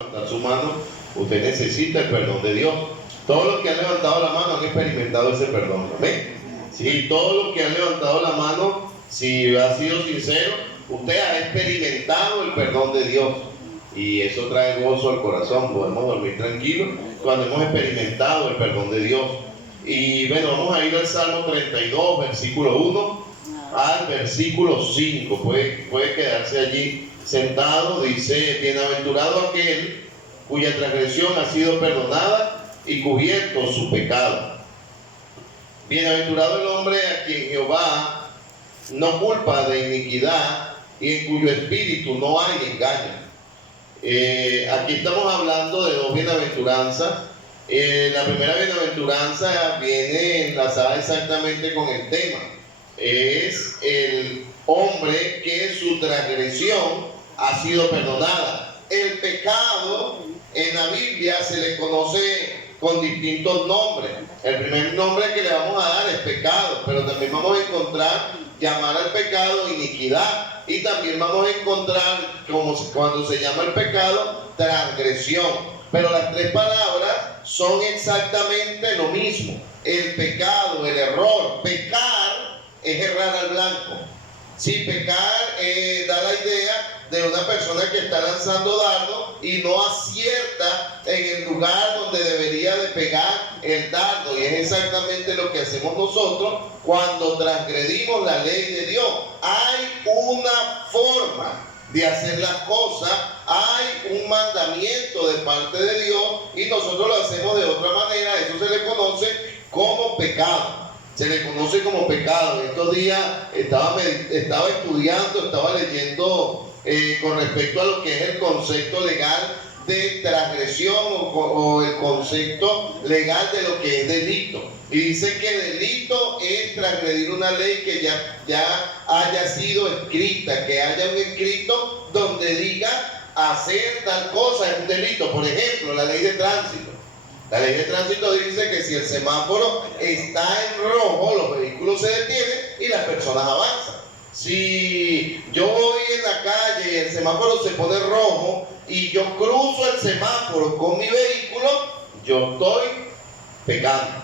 levantar su mano, usted necesita el perdón de Dios. Todos los que han levantado la mano han experimentado ese perdón. ¿Amén? Sí, todos los que han levantado la mano, si ha sido sincero, usted ha experimentado el perdón de Dios. Y eso trae gozo al corazón. Podemos dormir tranquilos cuando hemos experimentado el perdón de Dios. Y bueno, vamos a ir al Salmo 32, versículo 1 al versículo 5. Puede quedarse allí sentado. Dice: bienaventurado aquel cuya transgresión ha sido perdonada y cubierto su pecado. Bienaventurado el hombre a quien Jehová no culpa de iniquidad y en cuyo espíritu no hay engaño. Aquí estamos hablando de dos bienaventuranzas. La primera bienaventuranza viene enlazada exactamente con el tema. Es el hombre que su transgresión ha sido perdonada. El pecado en la Biblia se le conoce con distintos nombres. El primer nombre que le vamos a dar es pecado, pero también vamos a encontrar llamar al pecado iniquidad, y también vamos a encontrar como cuando se llama el pecado transgresión. Pero las tres palabras son exactamente lo mismo. El pecado, el error. Pecar es errar al blanco. Sí, pecar da la idea de una persona que está lanzando dardo y no acierta en el lugar donde debería de pegar el dardo. Y es exactamente lo que hacemos nosotros cuando transgredimos la ley de Dios. Hay una forma de hacer las cosas, hay un mandamiento de parte de Dios y nosotros lo hacemos de otra manera. Eso se le conoce como pecado. Se le conoce como pecado. Estos días estaba estudiando, estaba leyendo con respecto a lo que es el concepto legal de transgresión o el concepto legal de lo que es delito. Y dice que delito es transgredir una ley que ya haya sido escrita, que haya un escrito donde diga hacer tal cosa es un delito. Por ejemplo, la ley de tránsito. La ley de tránsito dice que si el semáforo está en rojo, los vehículos se detienen y las personas avanzan. Si yo voy en la calle y el semáforo se pone rojo y yo cruzo el semáforo con mi vehículo, yo estoy pecando.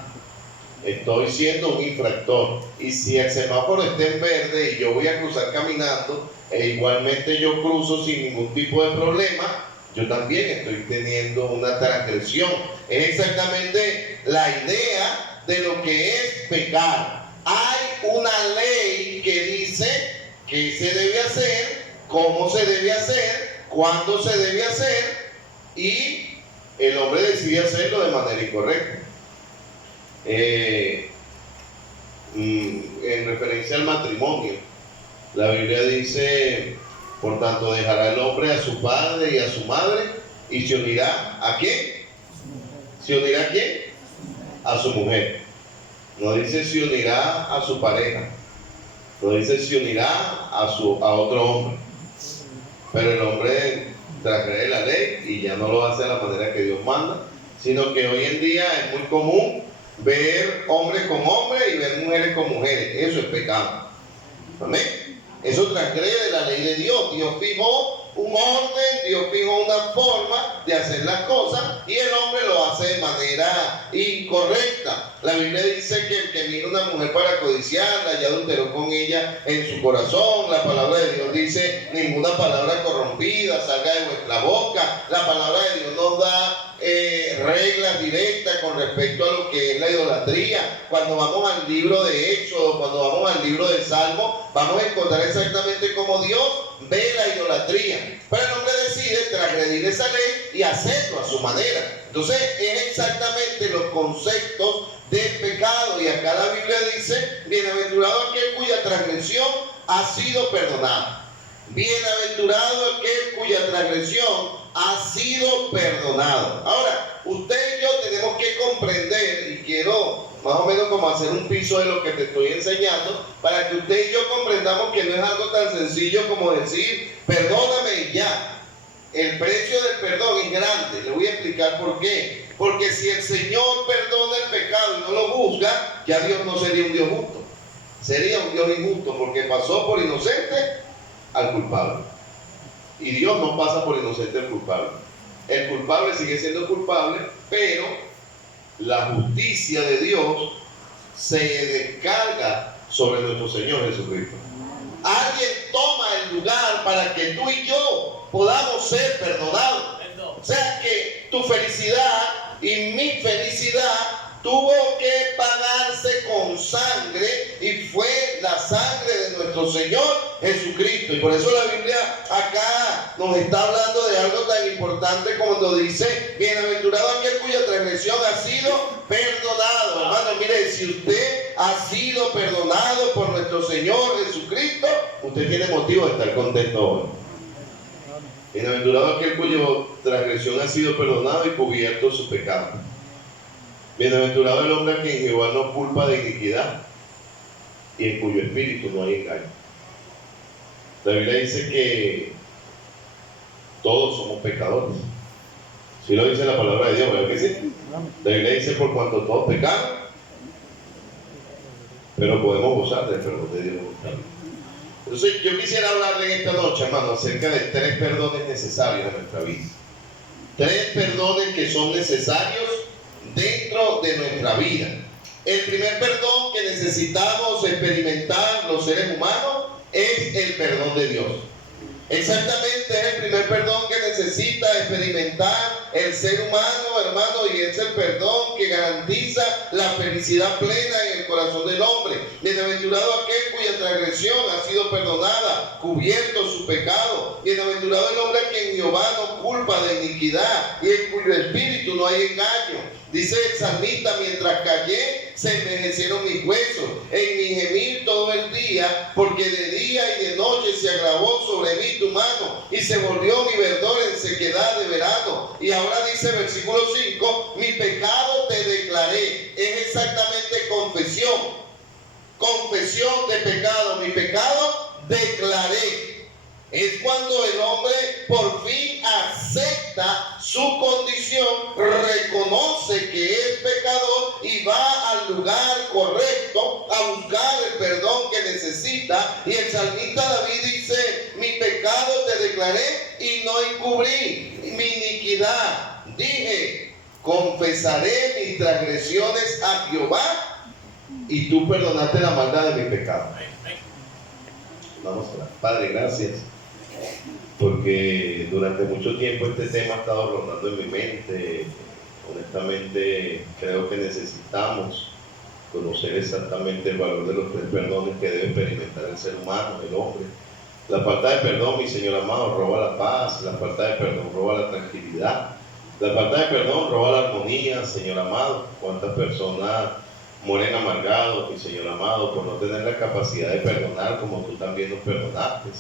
Estoy siendo un infractor. Y si el semáforo está en verde y yo voy a cruzar caminando e igualmente yo cruzo sin ningún tipo de problema, yo también estoy teniendo una transgresión. Es exactamente la idea de lo que es pecar. Hay una ley que dice qué se debe hacer, cómo se debe hacer, cuándo se debe hacer, y el hombre decide hacerlo de manera incorrecta. En referencia al matrimonio, la Biblia dice: por tanto dejará el hombre a su padre y a su madre y se unirá ¿a quién? ¿Se unirá a quién? A su mujer. No dice se unirá a su pareja, no dice se unirá a otro hombre. Pero el hombre transgrede la ley y ya no lo hace de la manera que Dios manda, sino que hoy en día es muy común ver hombres con hombres y ver mujeres con mujeres. Eso es pecado. Amén. Eso transgrede la ley de Dios. Dios fijó un orden, Dios fijó una forma de hacer las cosas y el hombre lo hace de manera incorrecta. La Biblia dice que el que mira a una mujer para codiciarla ya adulteró con ella en su corazón. La palabra de Dios dice: ninguna palabra corrompida salga de vuestra boca. La palabra de Dios nos da reglas directas con respecto a lo que es la idolatría. Cuando vamos al libro de Éxodo, cuando vamos al libro de Salmo, vamos a encontrar exactamente cómo Dios ve la idolatría. Pero el hombre decide transgredir esa ley y hacerlo a su manera. Entonces es exactamente los conceptos del pecado. Y acá la Biblia dice: bienaventurado aquel cuya transgresión ha sido perdonada. Bienaventurado aquel cuya transgresión ha sido perdonado. Ahora, usted y yo tenemos que comprender, y quiero más o menos como hacer un piso de lo que te estoy enseñando, para que usted y yo comprendamos que no es algo tan sencillo como decir perdóname y ya. El precio del perdón es grande. Le voy a explicar por qué. Porque si el Señor perdona el pecado y no lo juzga, ya Dios no sería un Dios justo. Sería un Dios injusto, porque pasó por inocente al culpable. Y Dios no pasa por inocente al culpable. El culpable sigue siendo culpable, pero la justicia de Dios se descarga sobre nuestro Señor Jesucristo. Alguien toma el lugar para que tú y yo podamos ser perdonados. O sea que tu felicidad y mi felicidad tuvo que pagarse con sangre, y fue la sangre de nuestro Señor Jesucristo. Y por eso la Biblia acá nos está hablando de algo tan importante cuando dice: bienaventurado aquel cuya transgresión ha sido perdonado. Hermano, mire, si usted ha sido perdonado por nuestro Señor Jesucristo, usted tiene motivo de estar contento hoy. Bienaventurado aquel cuya transgresión ha sido perdonado y cubierto su pecado. Bienaventurado el hombre a quien Jehová no culpa de iniquidad y en cuyo espíritu no hay engaño. La Biblia dice que todos somos pecadores. Si lo dice la palabra de Dios, ¿verdad que sí? La Biblia dice: por cuanto todos pecaron, pero podemos gozar del perdón de Dios. Entonces yo quisiera hablarle en esta noche, hermano, acerca de 3 perdones necesarios en nuestra vida. 3 perdones que son necesarios dentro de nuestra vida. El primer perdón que necesitamos experimentar los seres humanos es el perdón de Dios. Exactamente, es el primer perdón que necesita experimentar el ser humano, hermano, y es el perdón que garantiza la felicidad plena en el corazón del hombre. Bienaventurado aquel cuya transgresión ha sido perdonada, cubierto su pecado. Bienaventurado el hombre a quien Jehová no culpa de iniquidad y en cuyo espíritu no hay engaño. Dice el salmista: mientras callé, se envejecieron mis huesos, en mi gemir todo el día, porque de día y de noche se agravó sobre mí tu mano, y se volvió mi verdor en sequedad de verano. Y ahora dice versículo 5: mi pecado te declaré. Es exactamente confesión. Confesión de pecado. Mi pecado declaré. Es cuando el hombre por fin acepta su condición, reconoce que es pecador y va al lugar correcto a buscar el perdón que necesita. Y el salmista David dice: mi pecado te declaré y no encubrí mi iniquidad. Dije: confesaré mis transgresiones a Jehová, y tú perdonaste la maldad de mi pecado. Vamos a orar. Padre, gracias, porque durante mucho tiempo este tema ha estado rondando en mi mente. Honestamente, creo que necesitamos conocer exactamente el valor de los 3 perdones que debe experimentar el ser humano, el hombre. La falta de perdón, mi Señor amado, roba la paz. La falta de perdón roba la tranquilidad. La falta de perdón roba la armonía, Señor amado. ¿Cuántas personas mueren amargados, mi Señor amado, por no tener la capacidad de perdonar como tú también nos perdonaste?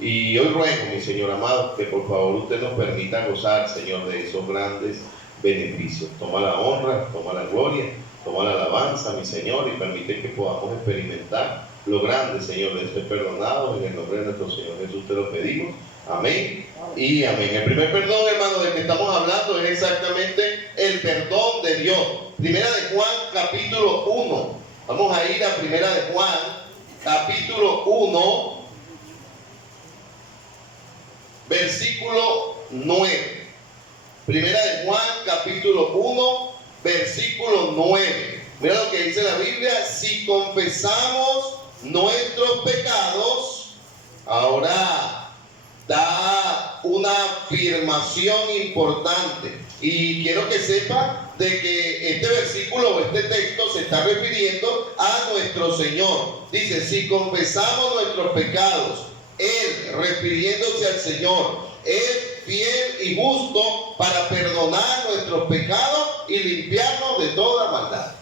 Y hoy ruego, mi Señor amado, que por favor usted nos permita gozar, Señor, de esos grandes beneficios. Toma la honra, toma la gloria, toma la alabanza, mi Señor, y permite que podamos experimentar lo grande, Señor, de ser perdonados. En el nombre de nuestro Señor Jesús te lo pedimos. Amén y amén. El primer perdón, hermano, del que estamos hablando es exactamente el perdón de Dios. Primera de Juan, capítulo 1. Vamos a ir a Primera de Juan, capítulo 1, versículo 9. Primera de Juan, capítulo 1, versículo 9. Mira lo que dice la Biblia: si confesamos nuestros pecados, ahora da una afirmación importante, y quiero que sepa de que este versículo o este texto se está refiriendo a nuestro Señor. Dice: si confesamos nuestros pecados, Él, refiriéndose al Señor, es fiel y justo para perdonar nuestros pecados y limpiarnos de toda maldad.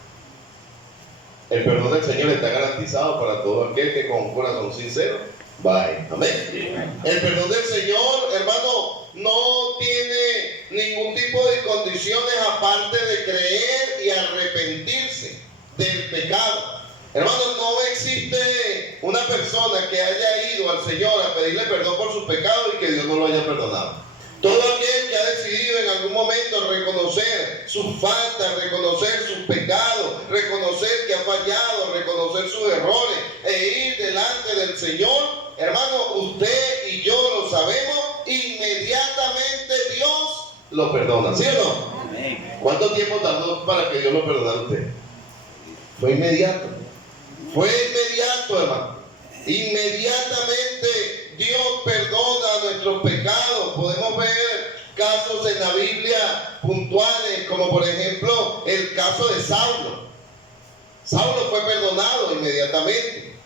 El perdón del Señor está garantizado para todo aquel que con un corazón sincero va. Amén. El perdón del Señor, hermano, no tiene ningún tipo de condiciones aparte de creer y arrepentirse del pecado. Hermano, no existe una persona que haya ido al Señor a pedirle perdón por sus pecados y que Dios no lo haya perdonado. Todo aquel que ha decidido en algún momento reconocer sus faltas, reconocer sus pecados, reconocer que ha fallado, reconocer sus errores e ir delante del Señor, hermano, usted y yo lo sabemos, inmediatamente Dios lo perdona, ¿sí o no? Amén. ¿Cuánto tiempo tardó para que Dios lo perdonara a usted? Fue inmediato. Fue inmediato, hermano. Inmediatamente Dios perdona nuestros pecados. Podemos ver casos en la Biblia puntuales, como por ejemplo el caso de Saulo. Saulo fue perdonado inmediatamente.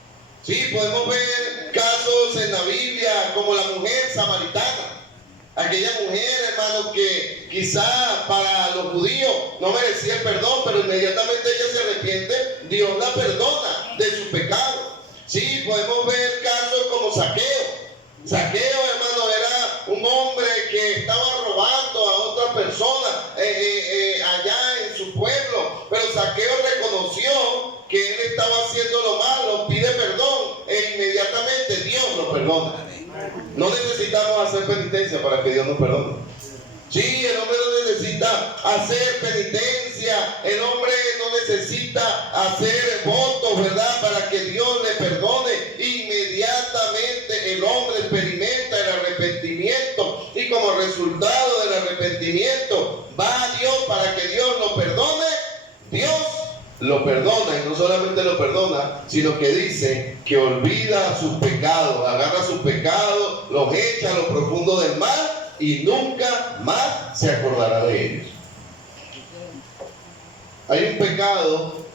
Sí, podemos ver casos en la Biblia como la mujer samaritana. Aquella mujer, hermano, que quizá para los judíos no merecía el perdón, pero inmediatamente ella se arrepiente, Dios la perdona de su pecado. Sí, podemos ver casos como Zaqueo. Zaqueo, hermano, era un hombre que estaba robando a otras personas allá en su pueblo, pero Zaqueo reconoció que él estaba haciendo lo malo, pide perdón e inmediatamente Dios lo perdona. No necesitamos hacer penitencia para que Dios nos perdone. Sí, el hombre no necesita hacer penitencia, el hombre no necesita hacer votos, ¿verdad? Para que Dios le perdone. Inmediatamente el hombre experimenta el arrepentimiento y como resultado del arrepentimiento va a Dios para que Dios lo perdone. Dios lo perdona y no solamente lo perdona, sino que dice que olvida sus pecados, agarra sus pecados, los echa a lo profundo del mar y nunca más se acordará de ellos. Hay un pecado,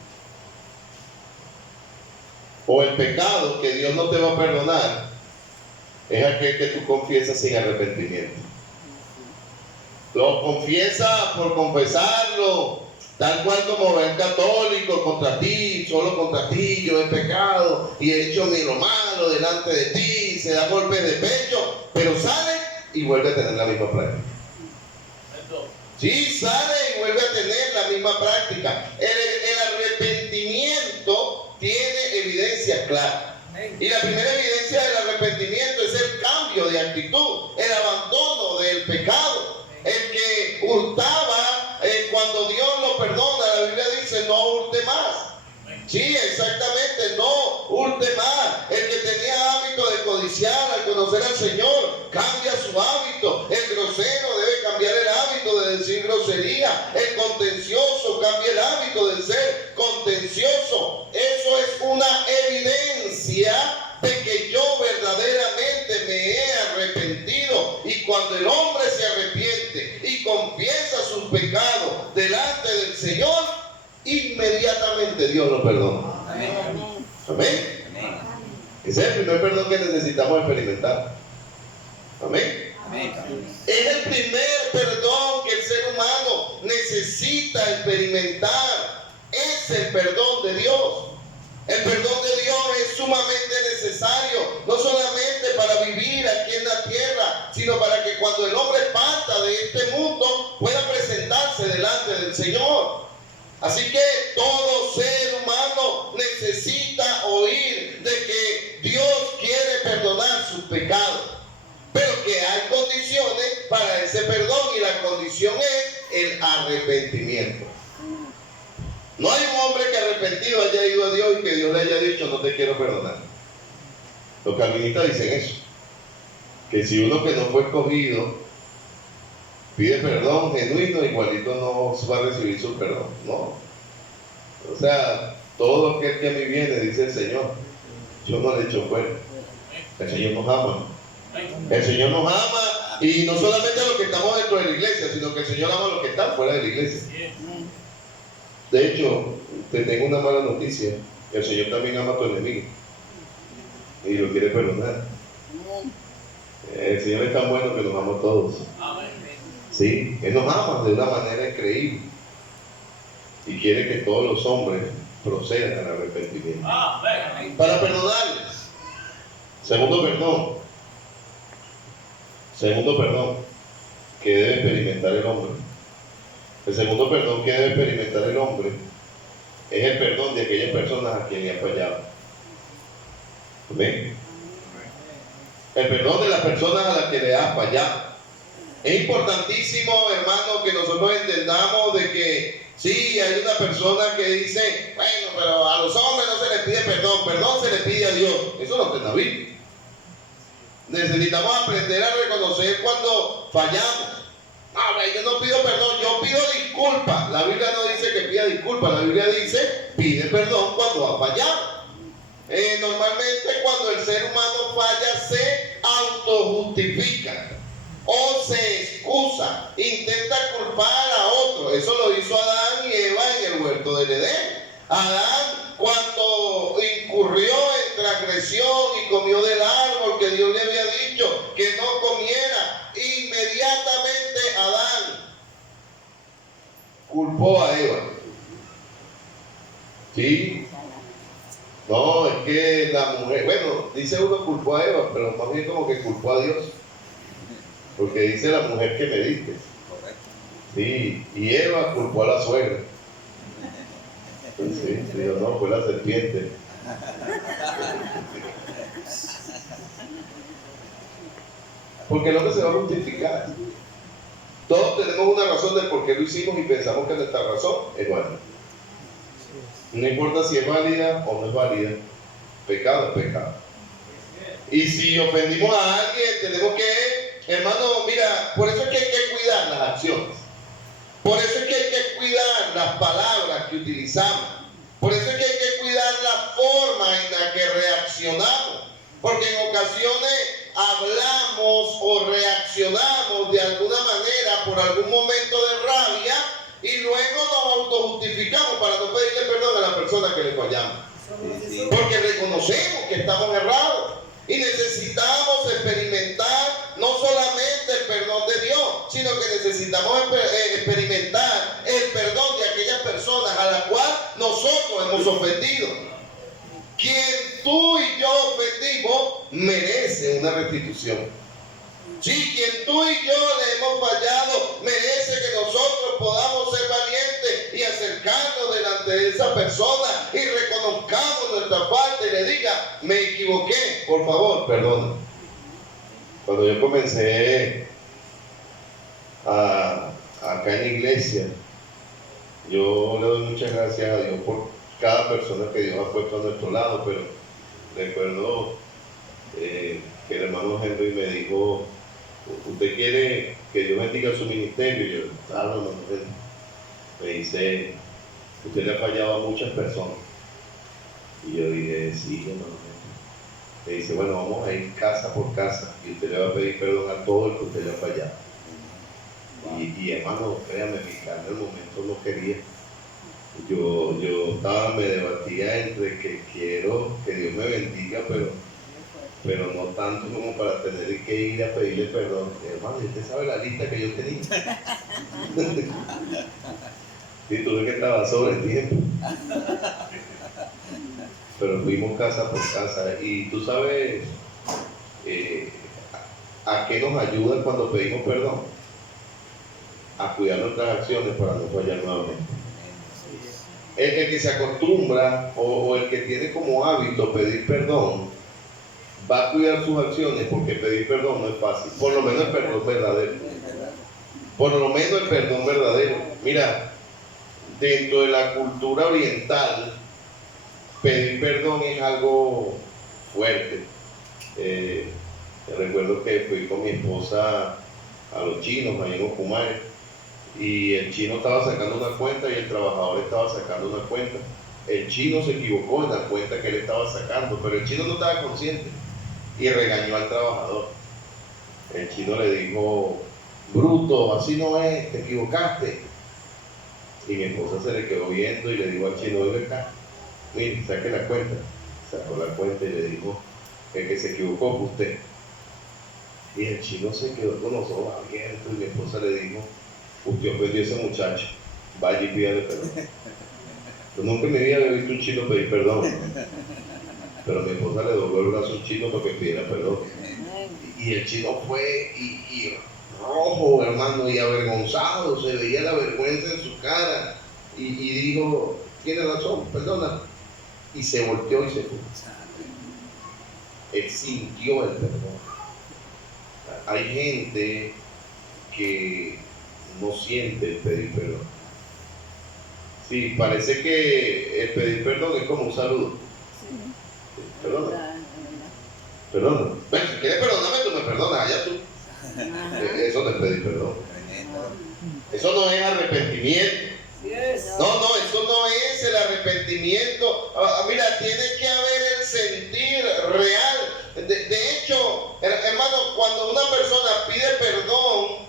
o el pecado que Dios no te va a perdonar, es aquel que tú confiesas sin arrepentimiento. Lo confiesa por confesarlo, tal cual como el católico, contra ti, solo contra ti, yo he pecado y he hecho lo malo delante de ti, se da golpes de pecho, pero sale y vuelve a tener la misma práctica. Sí, sale y vuelve a tener la misma práctica. El arrepentimiento tiene evidencia clara. Y la primera evidencia del arrepentimiento es el cambio de actitud, el abandono del pecado. El que hurtaba, cuando Dios lo perdona, la Biblia dice no hurte más. Sí, exactamente, no hurte más. El que tenía hábito de codiciar al conocer al Señor, cambia su hábito. El grosero debe cambiar el hábito de decir grosería. El contencioso cambia el hábito de ser contencioso. Eso es una evidencia de que yo verdaderamente me he arrepentido. Y cuando el hombre se arrepiente y confiesa sus pecados delante del Señor, inmediatamente Dios lo perdona. Amén. Amén. Amén. Ese es el primer perdón que necesitamos experimentar. Amén. Amén. Es el primer perdón que el ser humano necesita experimentar. Es el perdón de Dios. El perdón de Dios es sumamente necesario, no solamente para vivir aquí en la tierra, sino para que cuando el hombre parta de este mundo pueda presentarse delante del Señor. Así que todo ser humano necesita oír de que Dios quiere perdonar sus pecados, pero que hay condiciones para ese perdón y la condición es el arrepentimiento. No hay un hombre que arrepentido haya ido a Dios y que Dios le haya dicho no te quiero perdonar. Los calvinistas dicen eso, que si uno que no fue escogido pide perdón genuino, igualito no va a recibir su perdón. No. O sea, todo aquel que a mí viene, dice el Señor, yo no le echo fuera. El Señor nos ama. El Señor nos ama, y no solamente a los que estamos dentro de la iglesia, sino que el Señor ama a los que están fuera de la iglesia. De hecho, te tengo una mala noticia. El Señor también ama a tu enemigo y lo quiere perdonar. El Señor es tan bueno que nos ama a todos. Sí, Él nos ama de una manera increíble y quiere que todos los hombres procedan al arrepentimiento para perdonarles. Segundo perdón que debe experimentar el hombre. El segundo perdón que debe experimentar el hombre es el perdón de aquellas personas a quienes le ha fallado. ¿Amén? El perdón de las personas a las que le ha fallado. Es importantísimo, hermano, que nosotros entendamos de que sí, hay una persona que dice, bueno, pero a los hombres no se les pide perdón, perdón se le pide a Dios. Eso no está en la Biblia. Necesitamos aprender a reconocer cuando fallamos. Ah, bueno, yo no pido perdón, yo pido disculpas. La Biblia no dice que pida disculpas, la Biblia dice pide perdón cuando ha fallado. Normalmente cuando el ser humano falla se autojustifica o se excusa, intenta culpar a otro. Eso lo hizo Adán y Eva en el huerto del Edén. Adán, cuando incurrió en transgresión y comió del árbol que Dios le había dicho que no comiera, inmediatamente Adán culpó a Eva. ¿Sí? No, es que la mujer, bueno, dice uno culpó a Eva, pero más bien como que culpó a Dios. Porque dice la mujer que me diste. Sí, y Eva culpó a la suegra. Sí, no, fue la serpiente. Porque el hombre se va a justificar. Todos tenemos una razón del por qué lo hicimos y pensamos que nuestra razón es válida. No importa si es válida o no es válida, pecado es pecado. Y si ofendimos a alguien, tenemos que, hermano, mira, por eso es que hay que cuidar las acciones. Por eso es que hay que cuidar las palabras que utilizamos. Por eso es que hay que cuidar la forma en la que reaccionamos. Porque en ocasiones hablamos o reaccionamos de alguna manera por algún momento de rabia y luego nos autojustificamos para no pedirle perdón a la persona que le fallamos. Porque reconocemos que estamos errados y necesitamos experimentar no solamente el perdón de Dios, sino que necesitamos experimentar el perdón de aquellas personas a las cuales nosotros hemos ofendido. Quien tú y yo ofendimos merece una restitución. Sí, quien tú y yo le hemos fallado merece que nosotros podamos ser valientes y acercarnos delante de esa persona y reconozcamos nuestra falta y le diga, me equivoqué, por favor, perdona. Cuando yo comencé acá en la iglesia, yo le doy muchas gracias a Dios por cada persona que Dios ha puesto a nuestro lado, pero recuerdo que el hermano Henry me dijo, ¿usted quiere que Dios bendiga su ministerio? Y yo, claro, hermano Henry. Me dice, usted le ha fallado a muchas personas. Y yo dije, sí, hermano Henry. Me dice, bueno, vamos a ir casa por casa y usted le va a pedir perdón a todo el que usted le ha fallado. Y hermano, créame, mi carne en el momento no quería. Yo me debatía entre que quiero que Dios me bendiga, pero no tanto como para tener que ir a pedirle perdón. Hermano, ¿usted sabe la lista que yo tenía? Sí, tuve que trabajar sobre el tiempo. Pero fuimos casa por casa. Y tú sabes a qué nos ayuda cuando pedimos perdón. A cuidar nuestras acciones para no fallar nuevamente. El que se acostumbra o el que tiene como hábito pedir perdón va a cuidar sus acciones, porque pedir perdón no es fácil. Por lo menos el perdón verdadero. Por lo menos el perdón verdadero. Mira, dentro de la cultura oriental, pedir perdón es algo fuerte. Recuerdo que fui con mi esposa a los chinos, allá en Ocumare, y el chino estaba sacando una cuenta y el trabajador estaba sacando una cuenta. El chino se equivocó en la cuenta que él estaba sacando, pero el chino no estaba consciente y regañó al trabajador. El chino le dijo, bruto, así no es, te equivocaste. Y mi esposa se le quedó viendo y le dijo al chino, ven acá, mire, saque la cuenta. Sacó la cuenta y le dijo, el que se equivocó fue usted. Y el chino se quedó con los ojos abiertos y mi esposa le dijo, usted ofendió a ese muchacho, vaya y pídale perdón. Yo nunca en mi vida había visto un chino pedir perdón, pero mi esposa le dobló el brazo al chino para que pidiera perdón. Y el chino fue y rojo, hermano, y avergonzado, se veía la vergüenza en su cara, y dijo, tiene razón, perdona, y se volteó y se fue. Él sintió el perdón. Hay gente que no siente el pedir perdón. Sí, parece que el pedir perdón es como un saludo. Sí. Perdona. Perdona. Bueno, si quieres perdonarme, tú me perdonas, allá tú. Eso no es pedir perdón. Eso no es arrepentimiento. No, eso no es el arrepentimiento. Mira, tiene que haber el sentir real. De hecho, hermano, cuando una persona pide perdón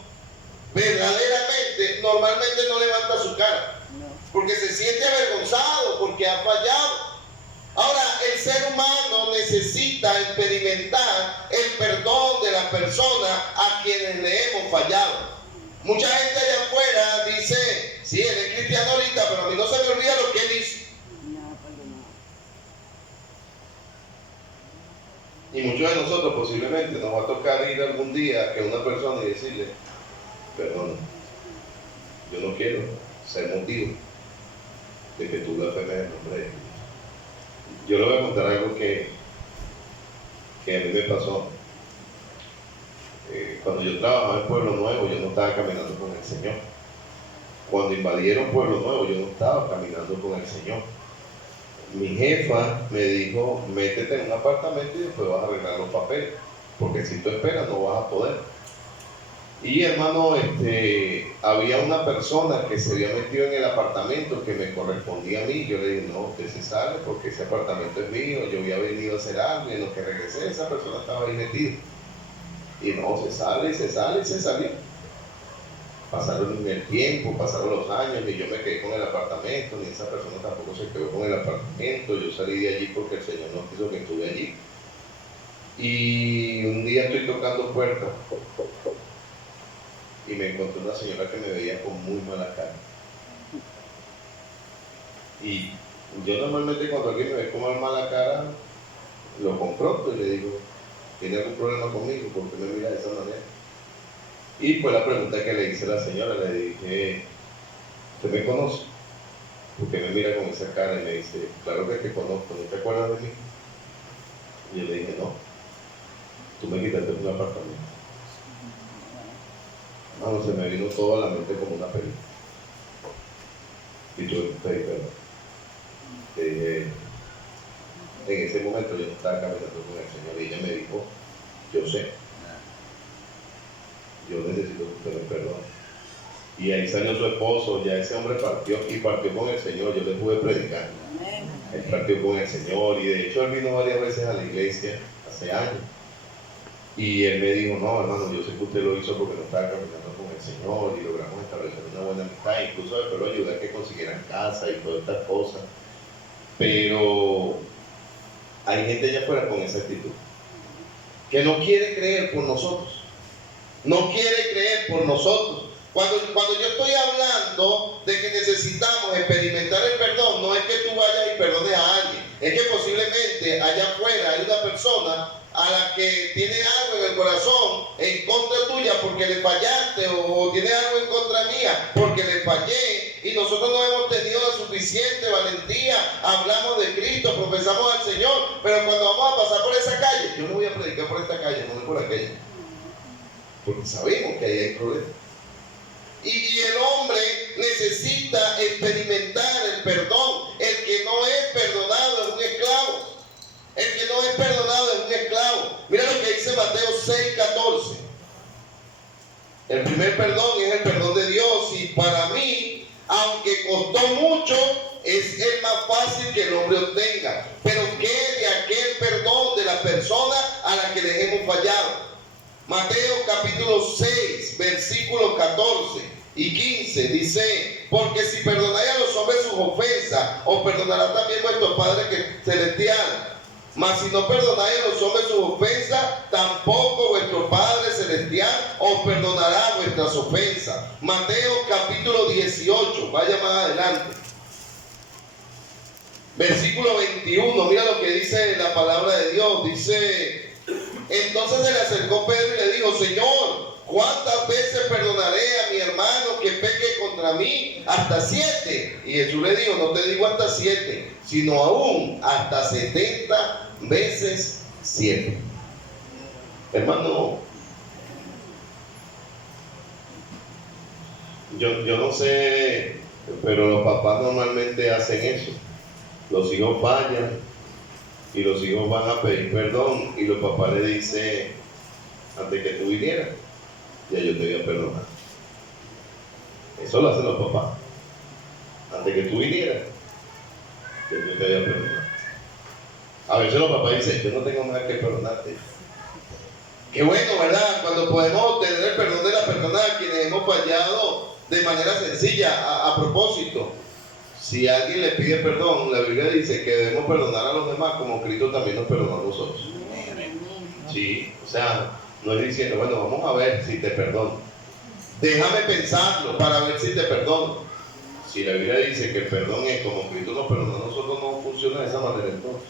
verdaderamente, normalmente no levanta su cara, porque se siente avergonzado, porque ha fallado. Ahora, el ser humano necesita experimentar el perdón de la persona a quienes le hemos fallado. Mucha gente allá afuera dice, sí, él es cristiano ahorita, pero a mí no se me olvida lo que él hizo. Y muchos de nosotros posiblemente nos va a tocar ir algún día a una persona y decirle, perdón, yo no quiero ser motivo de que tú blasfemes el nombre de Dios. Yo le voy a contar algo que a mí me pasó. Cuando yo trabajaba en Pueblo Nuevo, yo no estaba caminando con el Señor. Cuando invadieron Pueblo Nuevo, yo no estaba caminando con el Señor. Mi jefa me dijo, métete en un apartamento y después vas a arreglar los papeles, porque si tú esperas no vas a poder. Y hermano, había una persona que se había metido en el apartamento que me correspondía a mí. Yo le dije, no, usted se sale porque ese apartamento es mío, yo había venido a hacer algo y en lo que regresé esa persona estaba ahí metida. Y no, se sale y se salió. Pasaron el tiempo, pasaron los años y yo me quedé con el apartamento, ni esa persona tampoco se quedó con el apartamento. Yo salí de allí porque el Señor no quiso que estuve allí. Y un día estoy tocando puertas y me encontré una señora que me veía con muy mala cara. Y yo normalmente cuando alguien me ve con mala cara, lo confronto y le digo, ¿tiene algún problema conmigo? ¿Por qué me mira de esa manera? Y fue la pregunta que le hice a la señora, le dije, ¿usted me conoce? ¿Por qué me mira con esa cara? Y me dice, claro que te conozco, ¿no te acuerdas de mí? Y yo le dije, no, tú me quitaste un apartamento. No, se me vino todo a la mente como una película. Y tuve que pedir perdón. Le dije, en ese momento yo no estaba caminando con el Señor y ella me dijo, yo sé, yo necesito que usted me perdone. Y ahí salió su esposo, ya ese hombre partió y partió con el Señor. Yo le pude predicar. Él partió con el Señor y de hecho él vino varias veces a la iglesia hace años. Y él me dijo, no hermano, yo sé que usted lo hizo porque no estaba caminando con el Señor y logramos establecer una buena amistad. Incluso después lo ayudé a que consiguieran casa y todas estas cosas. Pero hay gente allá afuera con esa actitud que no quiere creer por nosotros. No quiere creer por nosotros. Cuando yo estoy hablando de que necesitamos experimentar el perdón, no es que tú vayas y perdones a alguien, es que posiblemente allá afuera hay una persona a la que tiene algo en el corazón en contra tuya porque le fallaste, o tiene algo en contra mía porque le fallé, y nosotros no hemos tenido la suficiente valentía. Hablamos de Cristo, profesamos al Señor, pero cuando vamos a pasar por esa calle, yo no voy a predicar por esta calle, no voy por aquella, porque sabemos que ahí hay problemas. Y el hombre necesita experimentar el perdón. El que no es perdonado es un esclavo. El que no es perdonado es un esclavo. Mira lo que dice Mateo 6:14. El primer perdón es el perdón de Dios, y para mí, aunque costó mucho, es el más fácil que el hombre obtenga. Pero ¿qué de aquel perdón de la persona a la que le hemos fallado? Mateo capítulo 6, versículos 14 y 15 dice, porque si perdonáis a los hombres sus ofensas, os perdonará también vuestro Padre celestial. Mas si no perdonáis a los hombres sus ofensas, tampoco vuestro Padre celestial os perdonará vuestras ofensas. Mateo capítulo 18, vaya más adelante. Versículo 21, mira lo que dice la palabra de Dios. Dice, entonces se le acercó Pedro y le dijo, Señor, ¿cuántas veces perdonaré a mi hermano que peque contra mí? ¿Hasta 7? Y Jesús le dijo, no te digo hasta 7, sino aún hasta 70 veces 7. Hermano, yo no sé, pero los papás normalmente hacen eso. Los hijos fallan y los hijos van a pedir perdón y los papás le dicen, antes que tú vinieras, ya yo te voy a perdonar. Eso lo hacen los papás. Antes que tú vinieras, que yo te había perdonado. A veces los papás dicen, yo no tengo nada que perdonarte. Qué bueno, ¿verdad? Cuando podemos obtener el perdón de la persona a quienes hemos fallado de manera sencilla, a propósito. Si alguien le pide perdón, la Biblia dice que debemos perdonar a los demás como Cristo también nos perdonó a nosotros. Sí, o sea, no es diciendo, bueno, vamos a ver si te perdono. Déjame pensarlo para ver si te perdono. Si la Biblia dice que el perdón es como Cristo nos perdonó a nosotros, no funciona de esa manera entonces.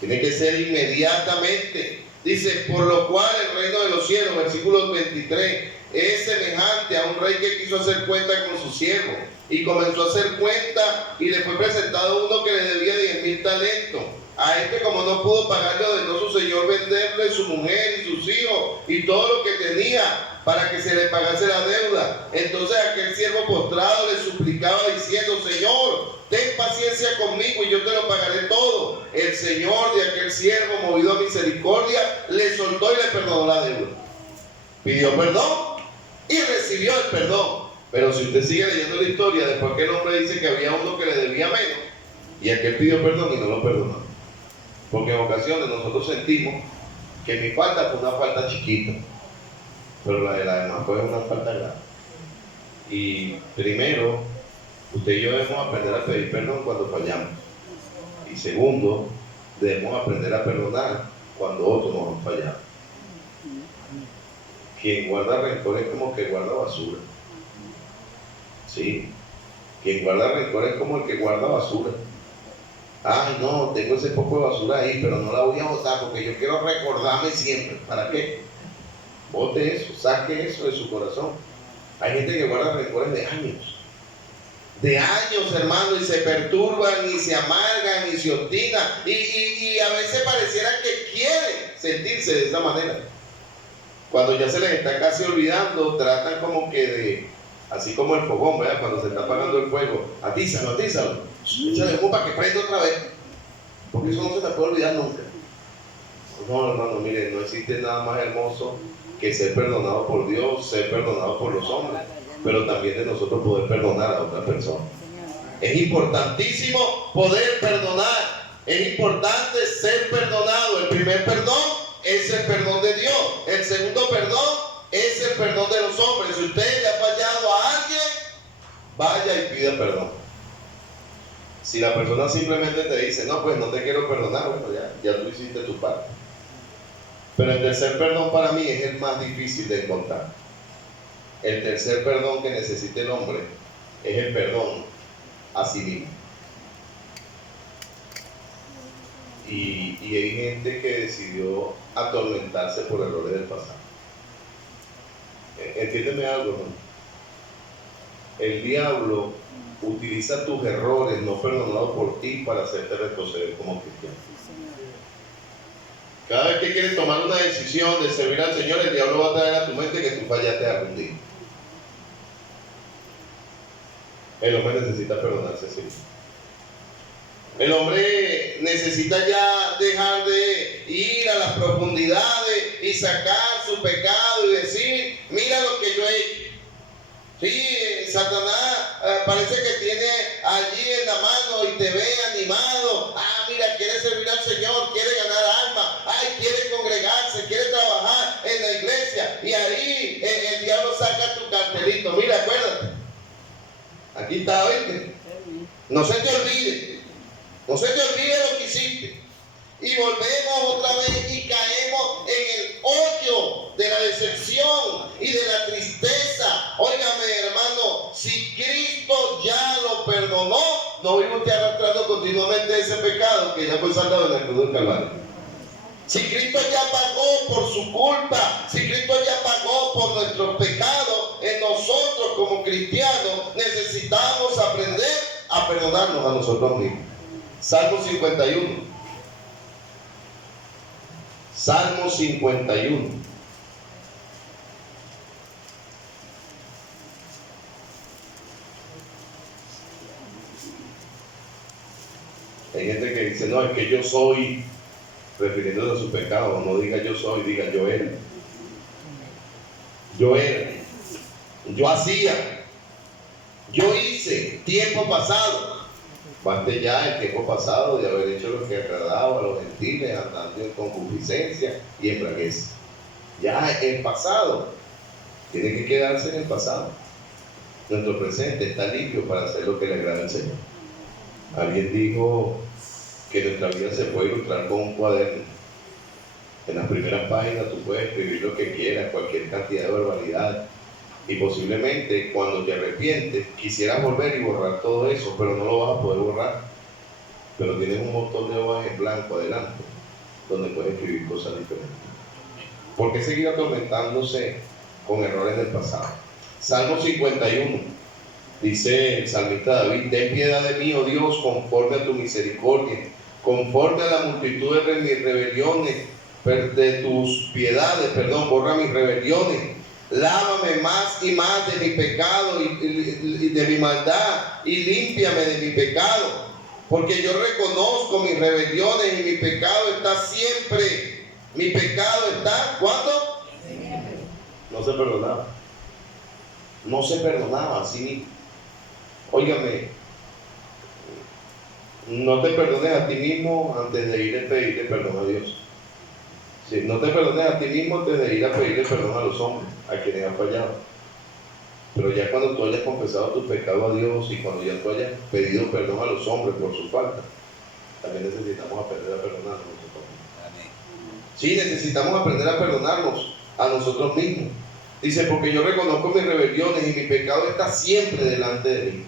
Tiene que ser inmediatamente. Dice, por lo cual el reino de los cielos, versículo 23, es semejante a un rey que quiso hacer cuenta con su siervo. Y comenzó a hacer cuenta y le fue presentado uno que le debía 10,000 talentos. A este, como no pudo pagarle, ordenó su señor venderle su mujer y sus hijos y todo lo que tenía para que se le pagase la deuda. Entonces aquel siervo postrado le suplicaba diciendo, Señor, ten paciencia conmigo y yo te lo pagaré todo. El señor de aquel siervo, movido a misericordia, le soltó y le perdonó la deuda. Pidió perdón y recibió el perdón. Pero si usted sigue leyendo la historia, después que el hombre dice que había uno que le debía menos, y aquel pidió perdón y no lo perdonó. Porque en ocasiones nosotros sentimos que mi falta fue una falta chiquita, pero la de la demás fue una falta grande. Y primero, usted y yo debemos aprender a pedir perdón cuando fallamos. Y segundo, debemos aprender a perdonar cuando otros nos han fallado. Quien guarda rencor es como que guarda basura. ¿Sí? Quien guarda rencor es como el que guarda basura. Ay, no, tengo ese poco de basura ahí, pero no la voy a botar porque yo quiero recordarme siempre. ¿Para qué? Bote eso, saque eso de su corazón. Hay gente que guarda rencores de años, hermano, y se perturban, y se amargan, y se obstinan, y a veces pareciera que quieren sentirse de esa manera. Cuando ya se les está casi olvidando, tratan como que de, así como el fogón, ¿verdad? Cuando se está apagando el fuego, atízalo, échale humo para que prenda otra vez, porque eso no se te puede olvidar nunca. No, hermano, mire, no existe nada más hermoso que ser perdonado por Dios, ser perdonado por los hombres, pero también de nosotros poder perdonar a otra persona. Es importantísimo poder perdonar, es importante ser perdonado. El primer perdón es el perdón de Dios, el segundo perdón es el perdón de los hombres. Si usted le ha fallado a alguien, vaya y pida perdón. Si la persona simplemente te dice, no, pues no te quiero perdonar, bueno, ya tú hiciste tu parte. Pero el tercer perdón para mí es el más difícil de encontrar. El tercer perdón que necesita el hombre es el perdón a sí mismo. Y hay gente que decidió atormentarse por errores del pasado. Entiéndeme algo, ¿no? El diablo utiliza tus errores no perdonados por ti para hacerte retroceder como cristiano. Cada vez que quieres tomar una decisión de servir al Señor, el diablo va a traer a tu mente que tú fallaste algún día. El hombre necesita perdonarse a sí mismo. El hombre necesita ya dejar de ir a las profundidades y sacar su pecado y decir, mira lo que yo he hecho. Sí, Satanás parece que tiene allí en la mano y te ve animado. Ah, mira, quiere servir al Señor, quiere ganar almas. Ay, quiere congregarse, quiere trabajar en la iglesia. Y ahí el diablo saca tu cartelito. Mira, acuérdate. Aquí está, ¿oíste? No se te olvide. No se te olvide lo que hiciste. Y volvemos otra vez y caemos en el hoyo de la decepción y de la tristeza. Óigame, hermano, si Cristo ya lo perdonó, no vive usted arrastrando continuamente ese pecado que ya fue saldado en la cruz del Calvario. Si Cristo ya pagó por su culpa, si Cristo ya pagó por nuestros pecados, en nosotros como cristianos necesitamos aprender a perdonarnos a nosotros mismos. Salmo 51. Salmo 51. Hay gente que dice, no, es que yo soy, refiriéndose a su pecado. No diga yo soy, diga yo era. Yo era. Yo hacía. Yo hice tiempo pasado. Baste ya el tiempo pasado de haber hecho lo que agradaba a los gentiles, andando en concupiscencia y embriaguez. Ya el pasado tiene que quedarse en el pasado. Nuestro presente está limpio para hacer lo que le agrada al Señor. Alguien dijo que nuestra vida se puede ilustrar con un cuaderno. En las primeras páginas tú puedes escribir lo que quieras, cualquier cantidad de barbaridad. Y posiblemente cuando te arrepientes quisieras volver y borrar todo eso, pero no lo vas a poder borrar. Pero tienes un montón de hojas en blanco adelante, donde puedes escribir cosas diferentes. ¿Por qué seguir atormentándose con errores del pasado? Salmo 51, dice el salmista David: ten piedad de mí, oh Dios, conforme a tu misericordia, conforme a la multitud de mis rebeliones, de tus piedades, borra mis rebeliones. Lávame más y más de mi pecado y de mi maldad, y límpiame de mi pecado, porque yo reconozco mis rebeliones y mi pecado está siempre. Mi pecado está, ¿cuándo? No se perdonaba. No se perdonaba a sí mismo. Óigame, no te perdones a ti mismo antes de ir a pedirle perdón a Dios. Sí, no te perdones a ti mismo antes de ir a pedirle perdón a los hombres, a quienes han fallado. Pero ya cuando tú hayas confesado tu pecado a Dios y cuando ya tú hayas pedido perdón a los hombres por su falta, también necesitamos aprender a perdonarnos nosotros mismos. Sí, necesitamos aprender a perdonarnos a nosotros mismos. Dice, porque yo reconozco mis rebeliones y mi pecado está siempre delante de mí.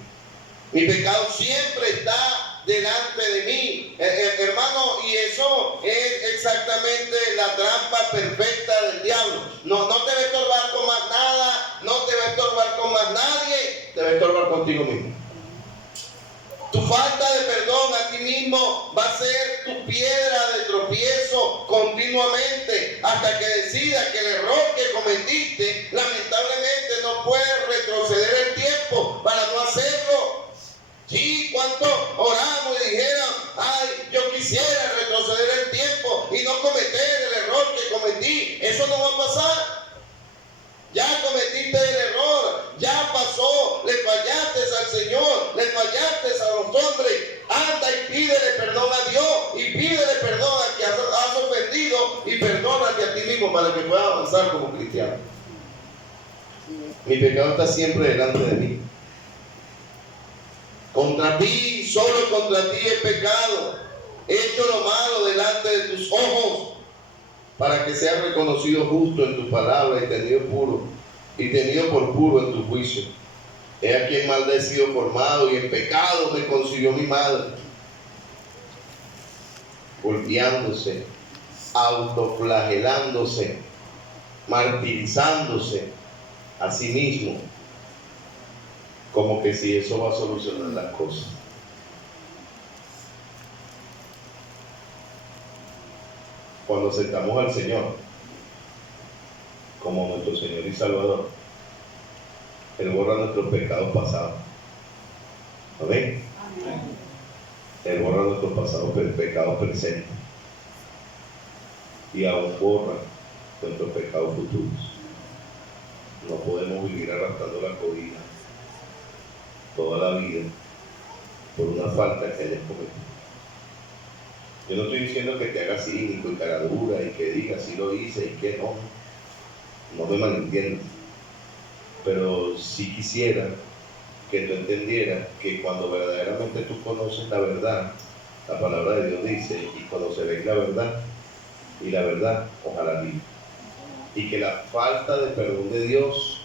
Mi pecado siempre está delante de mí, hermano, y eso es exactamente la trampa perfecta del diablo. No te va a estorbar con más nada, no te va a estorbar con más nadie, te va a estorbar contigo mismo. Tu falta de perdón a ti mismo va a ser tu piedra de tropiezo continuamente, hasta que decidas que el error que cometiste, lamentablemente no puedes retroceder el tiempo para no hacerlo. Sí, ¿cuánto oramos y dijeron, ay, yo quisiera retroceder el tiempo y no cometer el error que cometí? Eso no va a pasar. Ya cometiste el error, ya pasó, le fallaste al Señor, le fallaste a los hombres. Anda y pídele perdón a Dios y pídele perdón a quien has ofendido y perdónate a ti mismo para que puedas avanzar como cristiano. Mi pecado está siempre delante de mí. Contra ti, solo contra ti he pecado, he hecho lo malo delante de tus ojos, para que seas reconocido justo en tu palabra y tenido por puro en tu juicio. He aquí en maldad he sido formado y en pecado me concibió mi madre. Golpeándose, autoflagelándose, martirizándose a sí mismo, como que si eso va a solucionar las cosas. Cuando aceptamos al Señor como nuestro Señor y Salvador, Él borra nuestros pecados pasados. ¿Amén? Amén. Él borra nuestros pecados presentes y aún borra nuestros pecados futuros. No podemos vivir arrastrando la codina toda la vida por una falta que hayas cometido. Yo no estoy diciendo que te hagas cínico y cara dura y que digas si lo hice y que no me malentiendas, pero sí quisiera que tú entendieras que cuando verdaderamente tú conoces la verdad, la palabra de Dios dice, y conoceréis la verdad, y la verdad ojalá libre. Y que la falta de perdón de Dios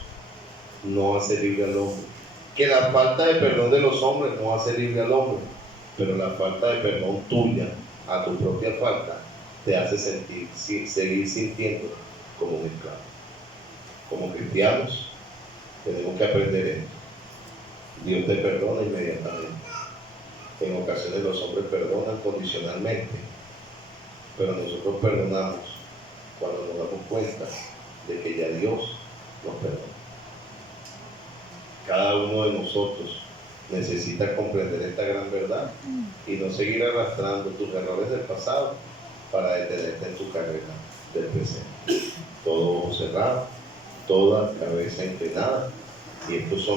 no hace libre al hombre. Que la falta de perdón de los hombres no hace libre al hombre, pero la falta de perdón tuya a tu propia falta te hace seguir sintiendo como un esclavo. Como cristianos tenemos que aprender esto. Dios te perdona inmediatamente. En ocasiones los hombres perdonan condicionalmente, pero nosotros perdonamos cuando nos damos cuenta de que ya Dios nos perdona. Cada uno de nosotros necesita comprender esta gran verdad y no seguir arrastrando tus errores del pasado para detenerte en tu carrera del presente. Todo ojo cerrado, toda cabeza inclinada, y estos son